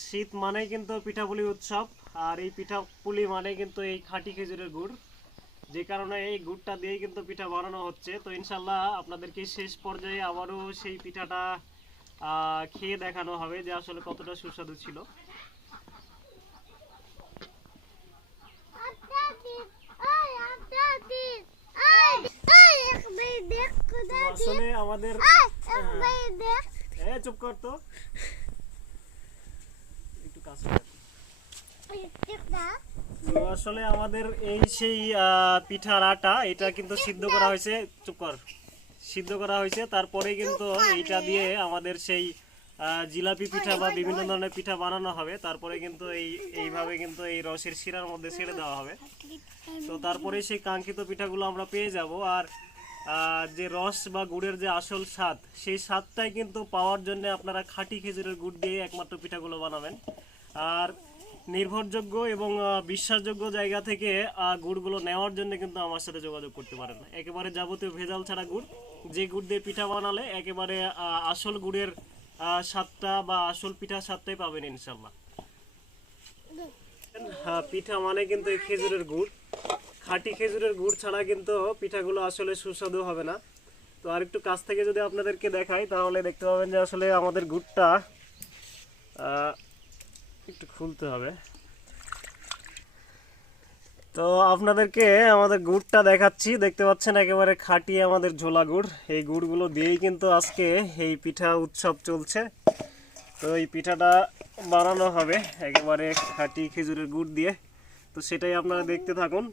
শীত মানে কিন্তু পিঠাপুলি উৎসব আর এই পিঠাপুলি মানে কিন্তু এই খাঁটি খেজুরের গুড় যে কারণে এই গুড়টা দিয়েই কিন্তু পিঠা বানানো হচ্ছে তো ইনশাল্লাহ আপনাদেরকে শেষ পর্যায়ে আবারও সেই পিঠাটা খেয়ে দেখানো হবে যে আসলে কতটা সুস্বাদু ছিল আসলে আমাদের চুপ কর আসলে আমাদের এই সেই পিঠার আটা, এটা কিন্তু সিদ্ধ করা হয়েছে, চুপ কর, সিদ্ধ করা হয়েছে। তারপরে কিন্তু দিয়ে আমাদের সেই জিলাপি পিঠা বা বিভিন্ন ধরনের পিঠা বানানো হবে। তারপরে কিন্তু এই, এইভাবে কিন্তু এই রসের শিরার মধ্যে ছেড়ে দেওয়া হবে। তো তারপরে সেই কাঙ্ক্ষিত পিঠাগুলো আমরা পেয়ে যাব। আর যে রস বা গুড়ের যে আসল স্বাদ, সেই স্বাদটাই কিন্তু পাওয়ার জন্য আপনারা খাঁটি খেজুরের গুড় দিয়ে একমাত্র পিঠাগুলো বানাবেন। আর নির্ভরযোগ্য এবং বিশ্বাসযোগ্য জায়গা থেকে গুড়গুলো নেওয়ার জন্য কিন্তু আমার সাথে যোগাযোগ করতে পারেন। একেবারে যাবতীয় ভেজাল ছাড়া গুড়, যে গুড় দিয়ে পিঠা বানালে একেবারে আসল গুড়ের স্বাদটা বা আসল পিঠার স্বাদটাই পাবেন ইনশাল্লাহ হ্যাঁ পিঠা মানে কিন্তু এই খেজুরের গুড়। খাঁটি খেজুরের গুড় ছাড়া কিন্তু পিঠাগুলো আসলে সুস্বাদু হবে না। তো আর একটু কাছ থেকে যদি আপনাদেরকে দেখাই, তাহলে দেখতে পাবেন যে আসলে আমাদের গুড়টা একটু খুলতে হবে। তো আপনাদেরকে আমাদের গুড়টা দেখাচ্ছি। দেখতে পাচ্ছেন একেবারে খাঁটি আমাদের ঝোলা গুড়। এই গুড়গুলো দিয়েই কিন্তু আজকে এই পিঠা উৎসব চলছে। তো এই পিঠাটা বানানো হবে একেবারে খাঁটি খেজুরের গুড় দিয়ে। তো সেটাই আপনারা দেখতে থাকুন।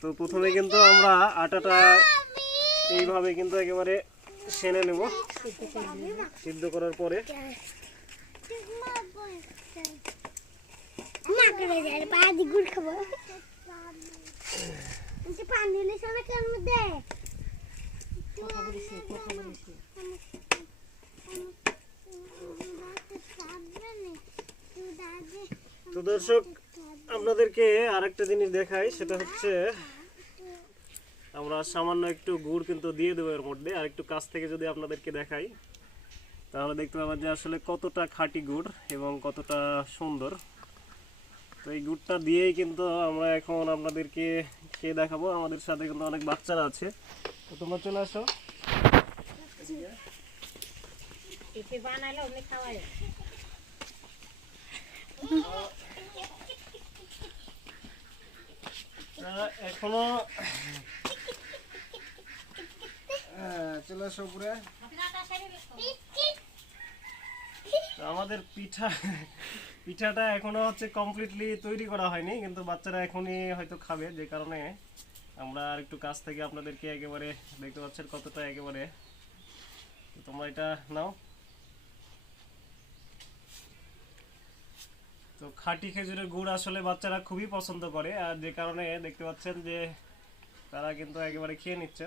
তো প্রথমে কিন্তু আমরা আটাটা এইভাবে কিন্তু একেবারে সেনে নেব। সিদ্ধ করার পরে তো দর্শক, আপনাদেরকে আরেকটা জিনিস দেখাই, সেটা হচ্ছে আমরা সামান্য একটু গুড় কিন্তু দিয়ে দেবো এর মধ্যে, আর একটু কাছ থেকে যদি আপনাদেরকে দেখাই। তাহলে দেখতে পাবেন যে আসলে কতটা খাঁটি গুড় এবং কতটা সুন্দর। তো এই গুড়টা দিয়েই কিন্তু আমরা এখন আপনাদেরকে খেয়ে দেখাবো। আমাদের সাথে কিন্তু অনেক বাচ্চারা আছে। তো তোমরা চলে আসো। এখনও হ্যাঁ, চলে আসো উপরে। আমাদের পিঠা, পিঠাটা এখনও হচ্ছে কমপ্লিটলি তৈরি করা হয়নি, কিন্তু বাচ্চারা এখনই হয়তো খাবে, যে কারণে আমরা আর একটু কাছ থেকে আপনাদেরকে একেবারে দেখতে পাচ্ছেন কতটা একেবারে। তোমরা এটা নাও। তো খাঁটি খেজুরের গুড় আসলে বাচ্চারা খুবই পছন্দ করে, আর যে কারণে দেখতে পাচ্ছেন যে তারা কিন্তু একেবারে খেয়ে নিচ্ছে।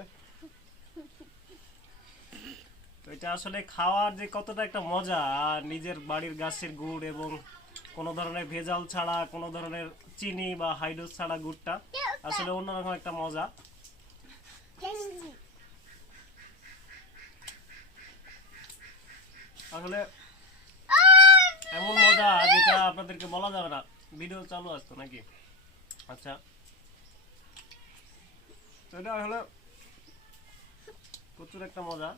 তো এটা আসলে খাওয়ার যে কতটা একটা মজা, আর নিজের বাড়ির গাছের গুড় এবং কোনো ধরনের ভেজাল ছাড়া, কোনো ধরনের চিনি বা হাইড্রোজ ছাড়া গুড়টা আসলে অন্যরকম একটা মজা। আসলে এমন মজা যেটা আপনাদেরকে বলা যাবে না। ভিডিও চালু আসতো নাকি? আচ্ছা। তো এটা আসলে প্রচুর একটা মজা।